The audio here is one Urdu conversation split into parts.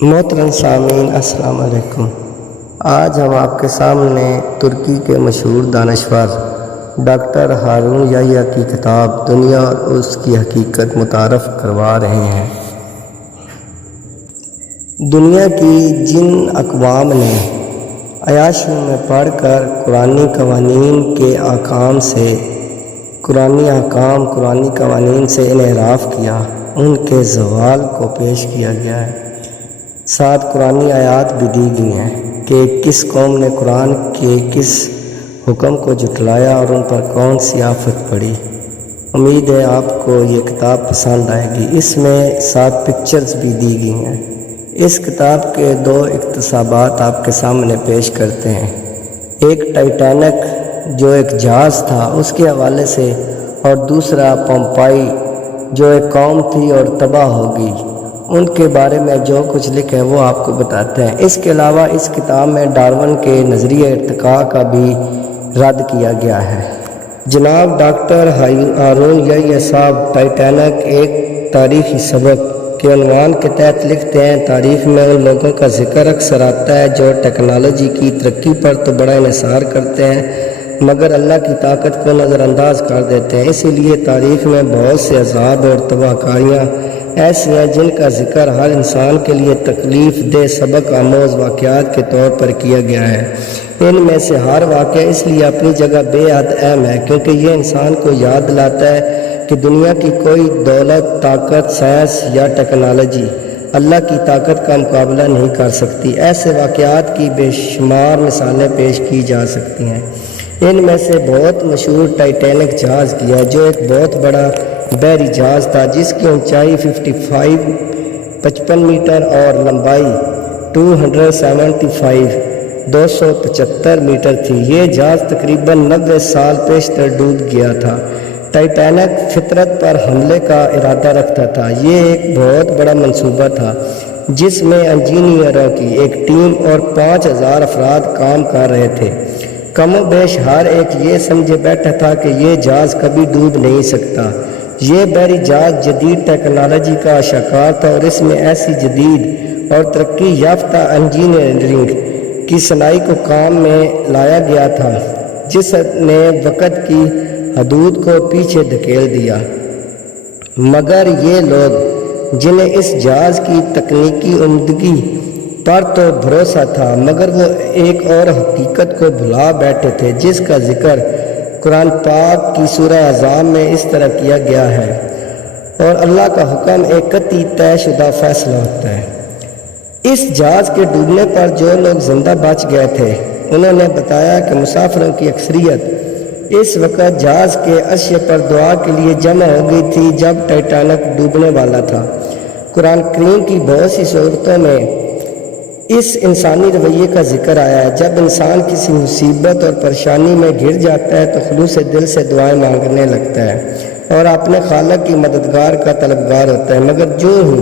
محترم سامعین السلام علیکم۔ آج ہم آپ کے سامنے ترکی کے مشہور دانشور ڈاکٹر ہارون یحییٰ کی کتاب دنیا اور اس کی حقیقت متعارف کروا رہے ہیں۔ دنیا کی جن اقوام نے عیاشیوں میں پڑھ کر قرآنی قوانین سے انحراف کیا، ان کے زوال کو پیش کیا گیا ہے۔ ساتھ قرآنی آیات بھی دی گئی ہیں کہ کس قوم نے قرآن کے کس حکم کو جھٹلایا اور ان پر کون سی آفت پڑی۔ امید ہے آپ کو یہ کتاب پسند آئے گی۔ اس میں 7 پکچرز بھی دی گئی ہیں۔ اس کتاب کے 2 اقتباسات آپ کے سامنے پیش کرتے ہیں، ایک ٹائٹینک جو ایک جہاز تھا اس کے حوالے سے، اور دوسرا پومپائی جو ایک قوم تھی اور تباہ ہو گئی، ان کے بارے میں جو کچھ لکھا ہے وہ آپ کو بتاتے ہیں۔ اس کے علاوہ اس کتاب میں ڈارون کے نظریہ ارتقاء کا بھی رد کیا گیا ہے۔ جناب ڈاکٹر ہارون یحییٰ صاحب ٹائٹینک ایک تاریخی سبق کے عنوان کے تحت لکھتے ہیں۔ تاریخ میں ان لوگوں کا ذکر اکثر آتا ہے جو ٹیکنالوجی کی ترقی پر تو بڑا انحصار کرتے ہیں مگر اللہ کی طاقت کو نظر انداز کر دیتے ہیں۔ اسی لیے تاریخ میں بہت سے عذاب اور تباہ کاریاں ایسی ہیں جن کا ذکر ہر انسان کے لیے تکلیف دہ سبق آموز واقعات کے طور پر کیا گیا ہے۔ ان میں سے ہر واقعہ اس لیے اپنی جگہ بے حد اہم ہے کیونکہ یہ انسان کو یاد دلاتا ہے کہ دنیا کی کوئی دولت، طاقت، سائنس یا ٹیکنالوجی اللہ کی طاقت کا مقابلہ نہیں کر سکتی۔ ایسے واقعات کی بے شمار مثالیں پیش کی جا سکتی ہیں۔ ان میں سے بہت مشہور ٹائٹینک جہاز کی ہے جو ایک بہت بڑا بحری جہاز تھا جس کی اونچائی 55 میٹر اور لمبائی 275 میٹر تھی۔ یہ جہاز تقریباً 90 سال پیشتر ڈوب گیا تھا۔ ٹائٹینک فطرت پر حملے کا ارادہ رکھتا تھا۔ یہ ایک بہت بڑا منصوبہ تھا جس میں انجینئروں کی ایک ٹیم اور 5000 افراد کام کر رہے تھے۔ کم و بیش ہر ایک یہ سمجھے بیٹھا تھا کہ یہ جہاز کبھی ڈوب نہیں سکتا۔ یہ بحری جہاز جدید ٹیکنالوجی کا شاہکار تھا اور اس میں ایسی جدید اور ترقی یافتہ انجینئرنگ کی صناعی کو کام میں لایا گیا تھا جس نے وقت کی حدود کو پیچھے دھکیل دیا۔ مگر یہ لوگ جنہیں اس جہاز کی تکنیکی عمدگی پر تو بھروسہ تھا مگر وہ ایک اور حقیقت کو بھلا بیٹھے تھے جس کا ذکر قرآن پاک کی سورہ احزاب میں اس طرح کیا گیا ہے، اور اللہ کا حکم ایک قطعی طے شدہ فیصلہ ہوتا ہے۔ اس جہاز کے ڈوبنے پر جو لوگ زندہ بچ گئے تھے انہوں نے بتایا کہ مسافروں کی اکثریت اس وقت جہاز کے عرصے پر دعا کے لیے جمع ہو گئی تھی جب ٹائٹینک ڈوبنے والا تھا۔ قرآن کریم کی بہت سی صورتوں میں اس انسانی رویے کا ذکر آیا ہے۔ جب انسان کسی مصیبت اور پریشانی میں گر جاتا ہے تو خلوص دل سے دعائیں مانگنے لگتا ہے اور اپنے خالق کی مددگار کا طلبگار ہوتا ہے، مگر جو ہی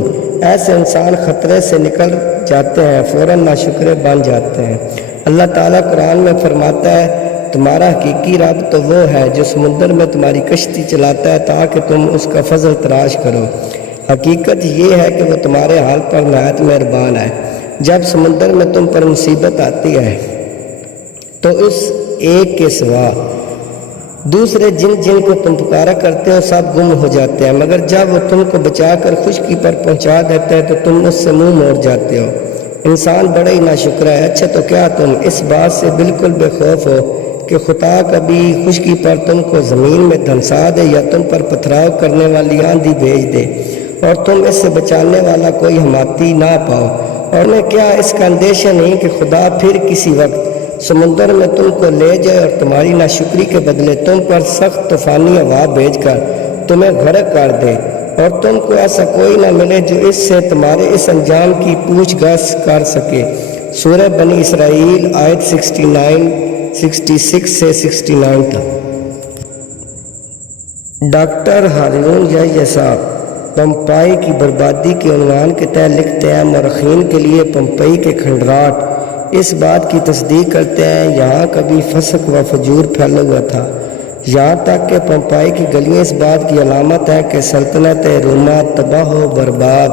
ایسے انسان خطرے سے نکل جاتے ہیں فوراً ناشکرے بن جاتے ہیں۔ اللہ تعالیٰ قرآن میں فرماتا ہے تمہارا حقیقی رب تو وہ ہے جو سمندر میں تمہاری کشتی چلاتا ہے تاکہ تم اس کا فضل تلاش کرو۔ حقیقت یہ ہے کہ وہ تمہارے حال پر نہایت مہربان ہے۔ جب سمندر میں تم پر مصیبت آتی ہے تو اس ایک کے سوا دوسرے جن کو تم پکارا کرتے ہو سب گم ہو جاتے ہیں، مگر جب وہ تم کو بچا کر خشکی پر پہنچا دیتا ہے تو تم اس سے منہ موڑ جاتے ہو۔ انسان بڑا ہی ناشکرا ہے۔ اچھا تو کیا تم اس بات سے بالکل بے خوف ہو کہ خدا کبھی خشکی پر تم کو زمین میں دھنسا دے یا تم پر پتھراؤ کرنے والی آندھی بھیج دے اور تم اس سے بچانے والا کوئی حمایتی نہ پاؤ؟ اور میں کیا اس کا اندیشہ نہیں کہ خدا پھر کسی وقت سمندر میں تم کو لے جائے اور تمہاری ناشکری کے بدلے تم پر سخت طوفانی ہوا بھیج کر تمہیں غرق کر دے اور تم کو ایسا کوئی نہ ملے جو اس سے تمہارے اس انجام کی پوچھ گچھ کر سکے۔ سورہ بنی اسرائیل آیت 66 سے 69 تک۔ ڈاکٹر ہارون یحییٰ صاحب پمپائی کی بربادی کے عنوان کے تحت لکھتے ہیں مورخین کے لیے پمپئی کے کھنڈرات اس بات کی تصدیق کرتے ہیں یہاں کبھی فسق و فجور پھیلا ہوا تھا۔ یہاں تک کہ پمپائی کی گلیاں اس بات کی علامت ہے کہ سلطنت روما تباہ و برباد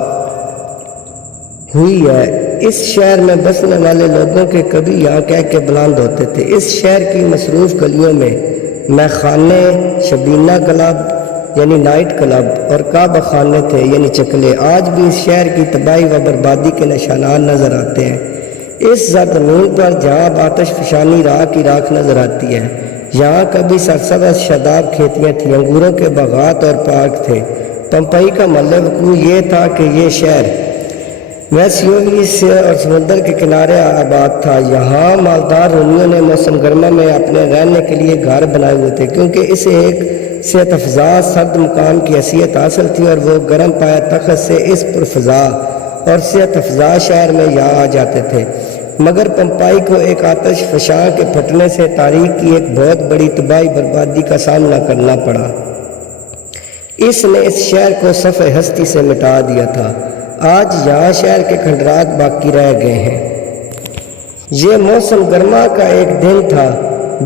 ہوئی ہے۔ اس شہر میں بسنے والے لوگوں کے کبھی یہاں کہہ کے بلند ہوتے تھے۔ اس شہر کی مصروف گلیوں میں میخانے، شبینہ کلب یعنی نائٹ کلب اور کعبہ خانے تھے یعنی چکلے۔ آج بھی اس شہر کی تباہی و بربادی کے نشانات نظر آتے ہیں۔ اس زمین پر جہاں آتش فشانی راکھ کی راکھ نظر آتی ہے، یہاں کبھی سرسبز شاداب کھیتیاں تھیں، انگوروں کے باغات اور پارک تھے۔ پمپئی کا محل وقوع یہ تھا کہ یہ شہر ویسیوویس سے اور سمندر کے کنارے آباد تھا۔ یہاں مالدار رومیوں نے موسم گرما میں اپنے رہنے کے لیے گھر بنائے ہوئے تھے، کیونکہ اسے ایک صحت افزا سرد مقام کی حیثیت حاصل تھی اور وہ گرم پایا تخت سے اس پرفضا اور صحت افزا شہر میں یہاں آ جاتے تھے۔ مگر پمپائی کو ایک آتش فشاں کے پھٹنے سے تاریخ کی ایک بہت بڑی تباہی بربادی کا سامنا کرنا پڑا۔ اس نے اس شہر کو صفحہ ہستی سے مٹا دیا تھا۔ آج یہاں شہر کے کھنڈرات باقی رہ گئے ہیں۔ یہ موسم گرما کا ایک دن تھا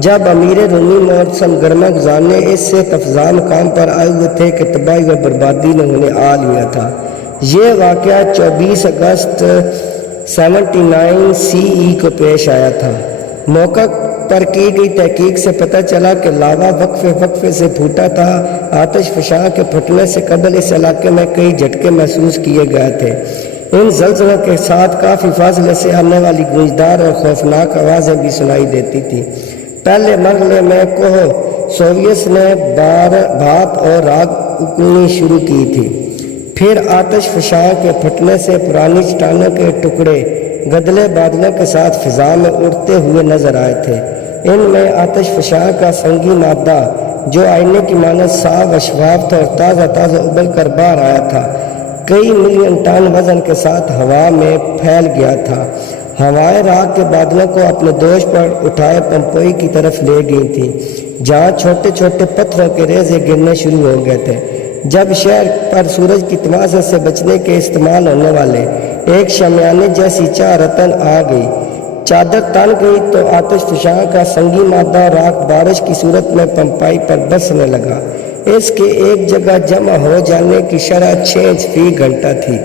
جب امیر رومی موسم گرما گزارنے اس سے افزا مقام پر آئے ہوئے تھے کہ تباہی و بربادی نے انہیں آ لیا تھا۔ یہ واقعہ 24 اگست 79 CE کو پیش آیا تھا۔ موقع پر کی گئی تحقیق سے پتہ چلا کہ لاوا وقفے سے پھوٹا تھا۔ آتش فشاں کے پھٹنے سے قبل اس علاقے میں کئی جھٹکے محسوس کیے گئے تھے۔ ان زلزلوں کے ساتھ کافی فاصلے سے آنے والی گونجدار اور خوفناک آوازیں بھی سنائی دیتی تھیں۔ پہلے مرحلے میں کوہ سوویس نے بھاپ اور راگ اگنی شروع کی تھی۔ پھر آتش فشاں کے پھٹنے سے پرانی چٹانوں کے ٹکڑے گدلے بادلوں کے ساتھ فضا میں اڑتے ہوئے نظر آئے تھے۔ ان میں آتش فشاں کا سنگی مادہ جو آئینے کی مانند صاف و شفاف تھا اور تازہ ابل کر باہر آیا تھا، کئی ملین ٹن وزن کے ساتھ ہوا میں پھیل گیا تھا۔ ہوائیں راگ کے بادلوں کو اپنے دوش پر اٹھائے پمپئی کی طرف لے گئی تھیں، جہاں چھوٹے چھوٹے پتھروں کے ریزے گرنے شروع ہو گئے تھے۔ جب شہر پر سورج کی تماشا سے بچنے کے استعمال ہونے والے ایک شامیانے جیسی چارتن آ گئی، چادر تن گئی تو آتش فشاں کا سنگی مادہ راکھ بارش کی صورت میں پمپائی پر برسنے لگا۔ اس کے ایک جگہ جمع ہو جانے کی شرح 6 انچ فی گھنٹہ تھی۔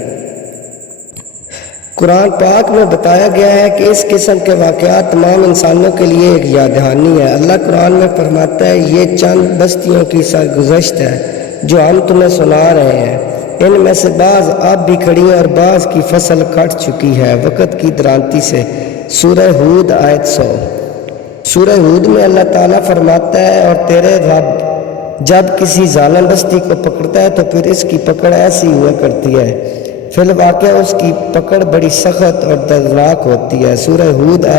قرآن پاک میں بتایا گیا ہے کہ اس قسم کے واقعات تمام انسانوں کے لیے ایک یاد دہانی ہے۔ اللہ قرآن میں فرماتا ہے، یہ چند بستیوں کی سرگزشت ہے جو ہم تمہیں سنا رہے ہیں، ان میں سے بعض اب بھی کھڑی ہیں اور بعض کی فصل کٹ چکی ہے وقت کی درانتی سے۔ سورہ ہود آیت 100۔ سورہ ہود میں اللہ تعالیٰ فرماتا ہے، اور تیرے رب جب کسی ظالم بستی کو پکڑتا ہے تو پھر اس کی پکڑ ایسی ہوا کرتی ہے، فی الواقع اس کی پکڑ بڑی سخت اور دردناک ہوتی ہے۔ سورہ ہود آیت